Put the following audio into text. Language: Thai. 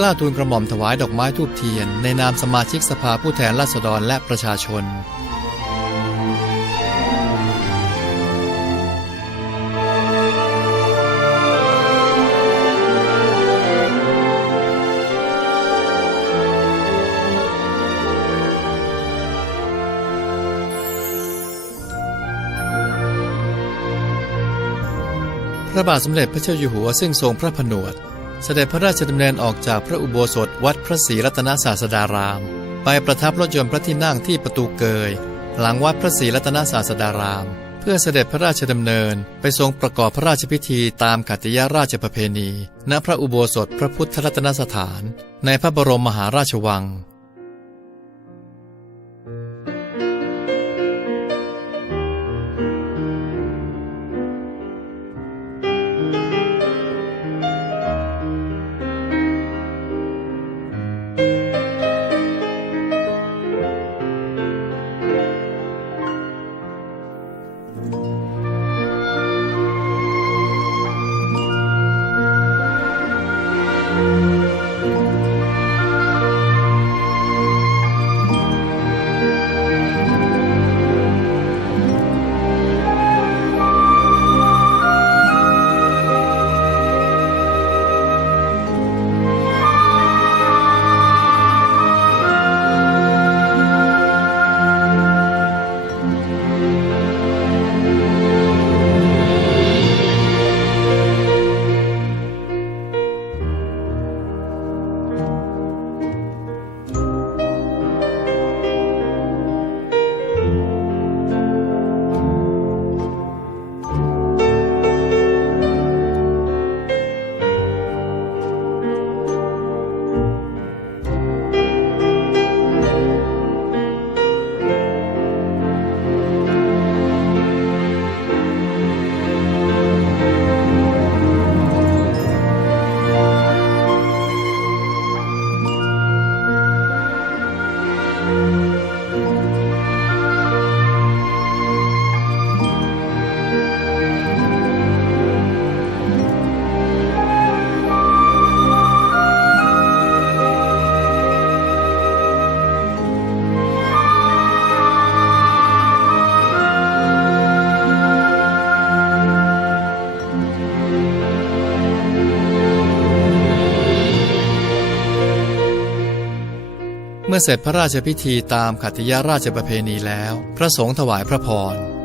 กล้าทูลกระหม่อมถวายดอกไม้ทูบเทียน ในนามสมาชิกสภาผู้แทนราษฎรและประชาชน พระบาทสมเด็จพระเจ้าอยู่หัวซึ่งทรงพระผนวด เสด็จพระราชดำเนินออกจากพระอุโบสถวัดพระศรีรัตนศาสดาราม ไปประทับรถยนต์พระที่นั่งที่ประตูเกย หลังวัดพระศรีรัตนศาสดาราม เพื่อเสด็จพระราชดำเนินไปทรงประกอบพระราชพิธีตามขัติยราชประเพณี ณพระอุโบสถพระพุทธรัตนสถาน ในพระบรมมหาราชวัง เมื่อเสร็จพระราชพิธีตามขัตติยราชประเพณีแล้ว พระสงฆ์ถวายพระพร